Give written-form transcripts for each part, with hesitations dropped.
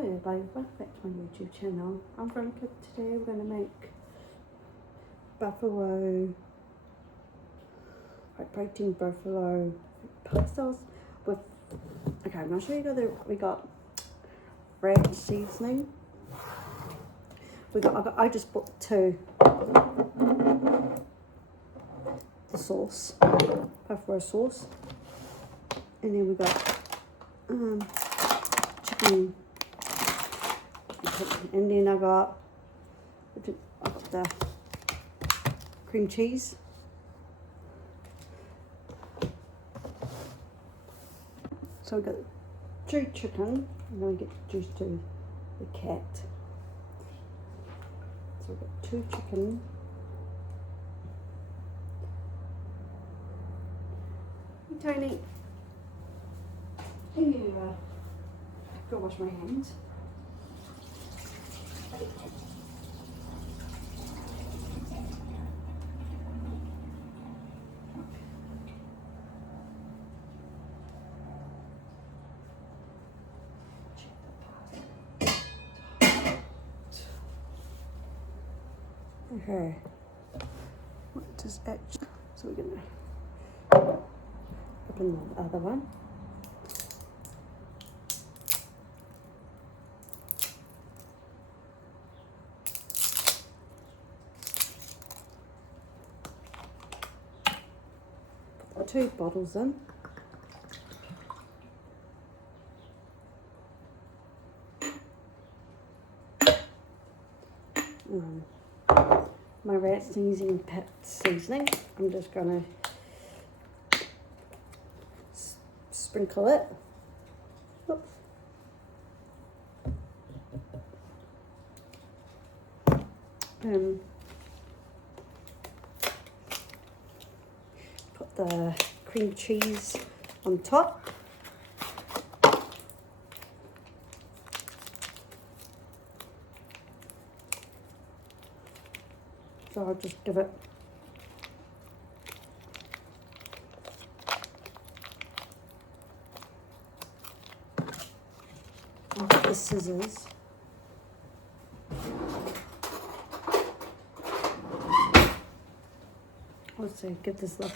Hello everybody, welcome back to my YouTube channel. I'm Veronica. Today we're going to make buffalo, like protein buffalo pastels with, okay, I'm going to show you we got red seasoning. I just bought two, the sauce, buffalo sauce, and then we got chicken. And then I got the cream cheese. So we got two chicken. I'm going to get juice to the cat. So we've got two chicken. Hey Tony. Here, go wash my hands. Okay, what does that? So we're gonna open the other one. Put the two bottles in. My red seasoning seasoning. I'm just gonna sprinkle it. Oops. Put the cream cheese on top. So I'll just give it the scissors. Let's see, give this look.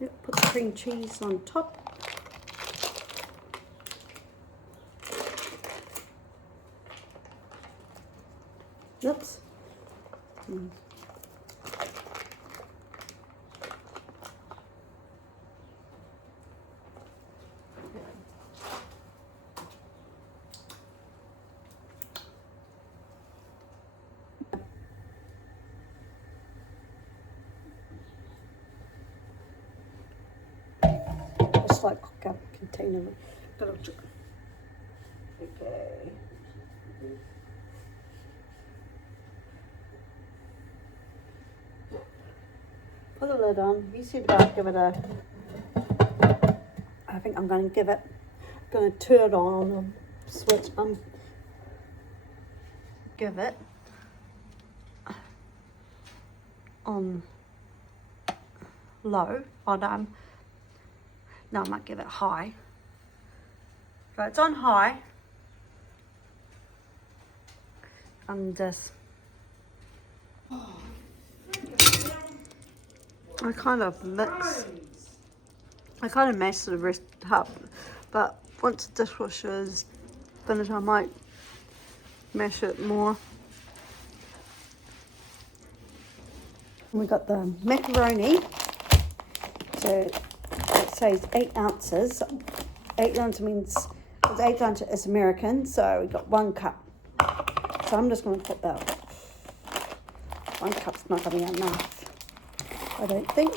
Yep, put the cream cheese on top. Oops. Just like cook up a container. Okay. Put the lid on. You said about give it a. I think I'm going to give it. Going to turn it on. Switch. Give it on low. On no, I might give it high. So it's on high. And just. I kind of mash the rest up, but once the dishwasher is finished, I might mash it more. We got the macaroni, so it says 8 ounces. 8 ounces means, because 8 ounces is American, so we got 1 cup. So I'm just going to put that. 1 cup's not going to be enough, I don't think.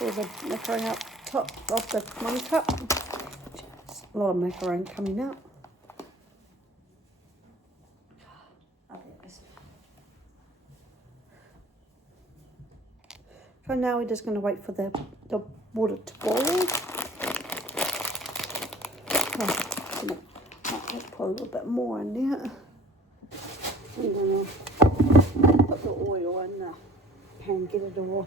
There's a macaroni up top of the 1 cup. Just a lot of macaroni coming out. So now we're just going to wait for the water to boil. I'll put a little bit more in there. And then oil in the pan, get it all.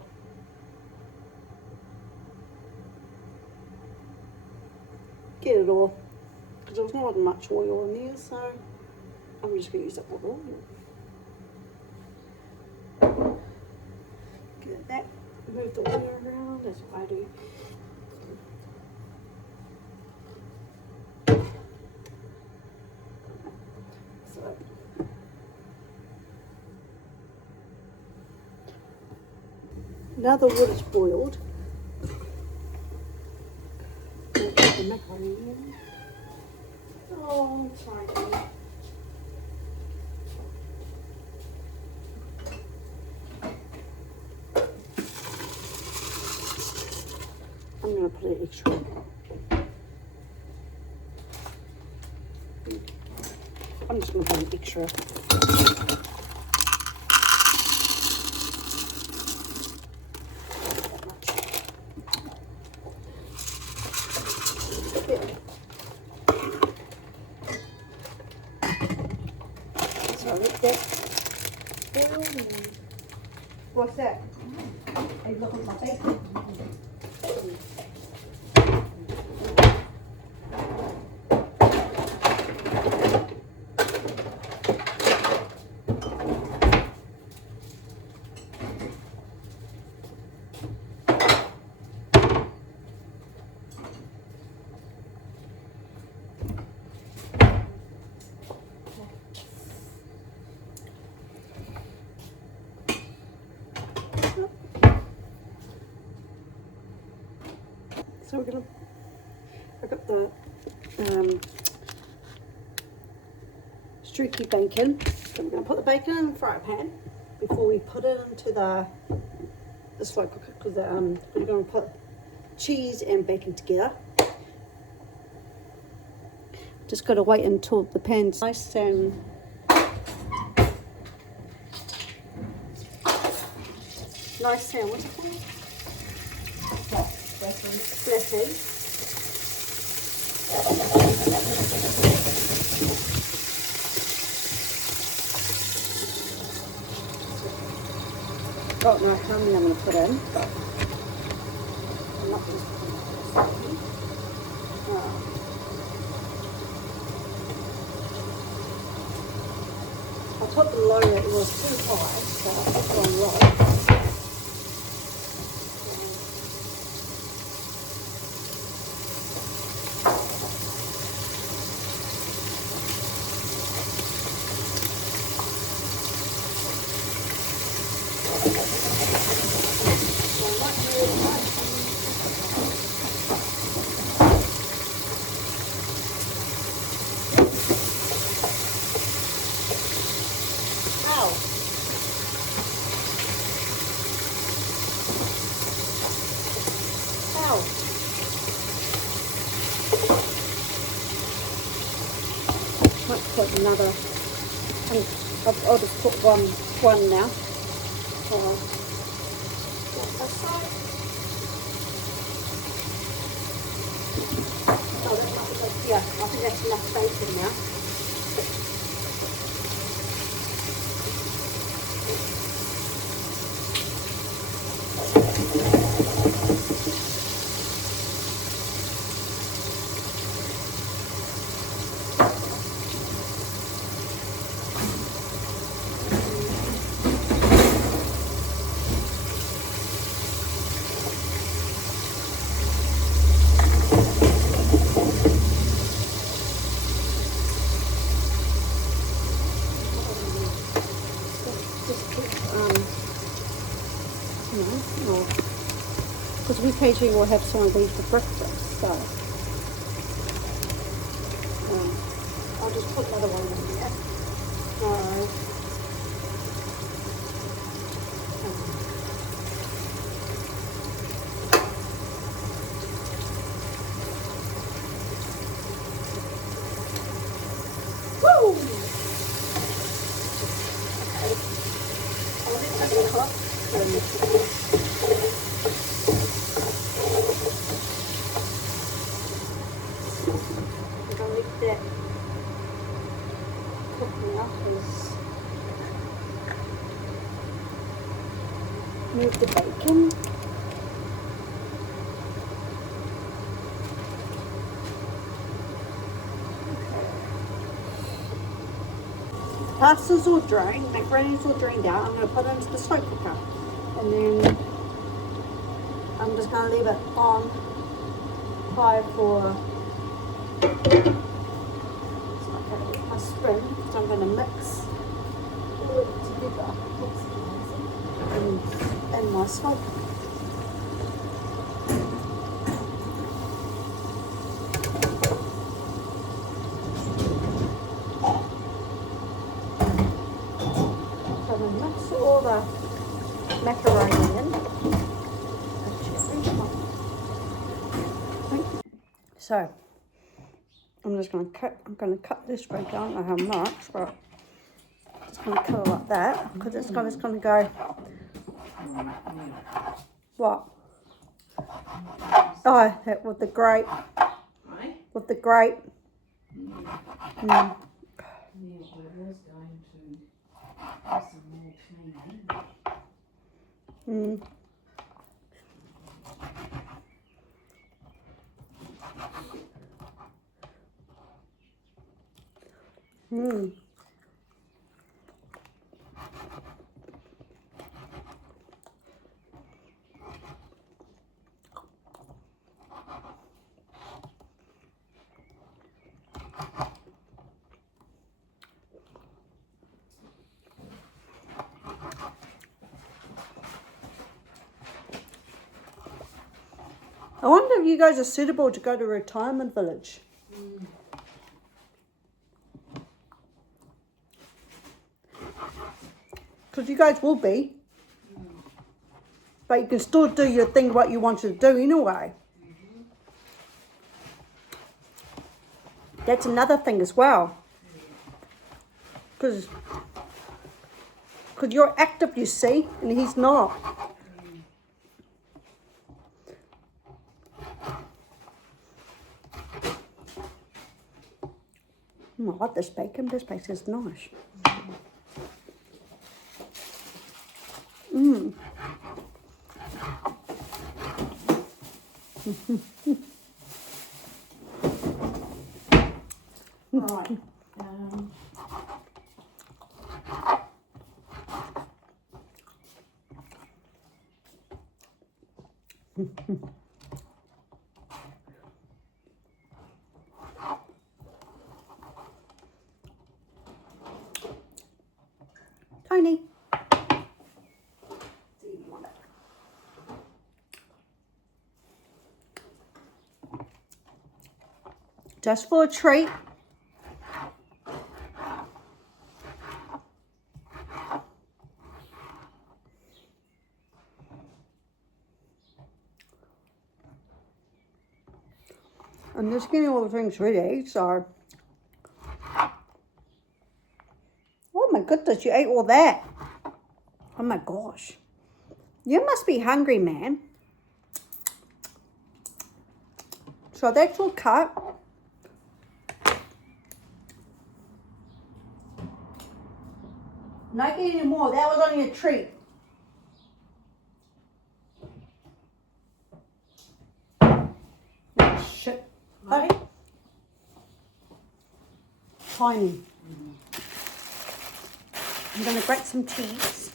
Get it all, because there was not much oil in there, so I'm just going to use up all the oil. Get that, move the oil around, that's what I do. So, now the water's boiled, put the macaroni in. Oh, tiny. I'm going to put it extra. I'm just going to put an extra. So let that boil. What's that? Are you looking at my bacon? So we're gonna, I've got the streaky bacon. So we're gonna put the bacon in the fry pan before we put it into the slow cooker, because we're gonna put cheese and bacon together. Just gotta wait until the pan's nice and what's it called? Flattened. Don't know how many I'm going to put in, but I'm not going to put in. I put the low that it was too high, so I put it on low. Might put another. I'll just put one now. Yeah, I think that's enough bacon now. Because we occasionally will have some of these for breakfast, so I'll just put another one in there. Woo! Okay. I'll let that get hot. That cook now, because Move the bacon. Pasta's all drained, macaroni's all drained out. I'm going to put it into the slow cooker. And then I'm just going to leave it on high for, so I'm going to get my spoon, because I'm going to mix all of it together in my slow cooker. Mix all the macaroni in. So I'm just going to cut this break. I don't know how much, but it's going to cut it like that because it's going to go. What? Oh, that with the grape. With the grape. I wonder if you guys are suitable to go to a retirement village. Because you guys will be. But you can still do your thing, what you wanted to do anyway. That's another thing as well. Because you're active, you see, and he's not. I like this bacon. This bacon is nice. Right. Tony. Just for a treat. I'm just getting all the things ready, so. Oh my goodness, you ate all that. Oh my gosh. You must be hungry, man. So that's all cut. Not getting any more. That was only a treat. Oh, shit. Right. Tiny. I'm going to grate some cheese.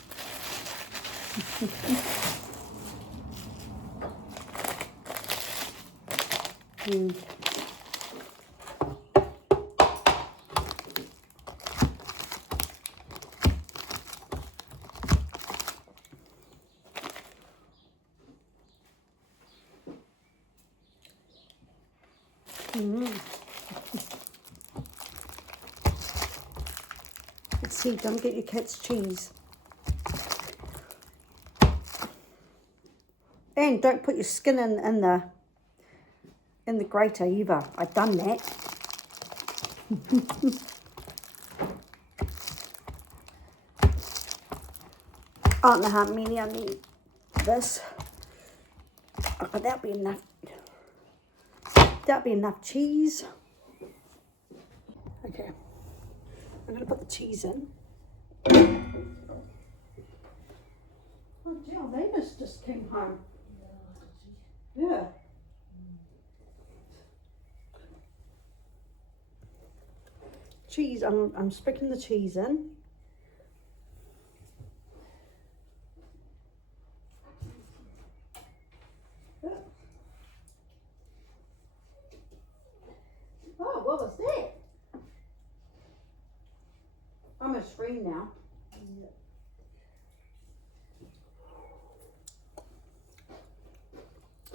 Let's see, don't get your cat's cheese. And don't put your skin in the grater either. I've done that. I don't know how many I need this. Oh, but that'll be enough. That'll be enough cheese. Okay. I'm gonna put the cheese in. Oh gee, our neighbours just came home. Yeah. Cheese, I'm sprinkling the cheese in. Oh, what was that? Almost free now.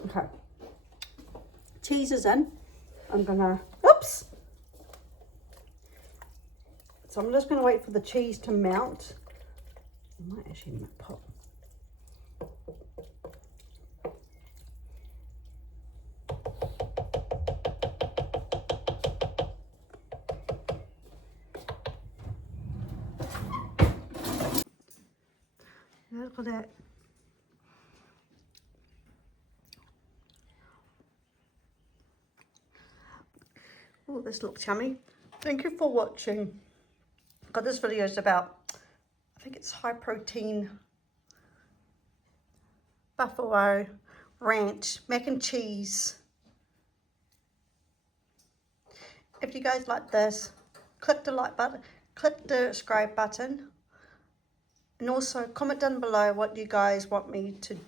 Okay. Cheese is in. I'm gonna, oops. So I'm just gonna wait for the cheese to melt. It might actually pop. Look at that. Oh, this looks yummy. Thank you for watching. God, this video is about, I think it's high protein buffalo ranch mac and cheese. If you guys like this, click the like button, click the subscribe button, and also comment down below what you guys want me to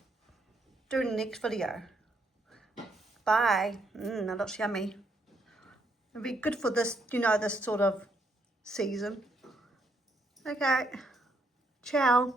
do in the next video. Bye. That looks yummy. It'll be good for this, you know, this sort of season. Okay. Ciao.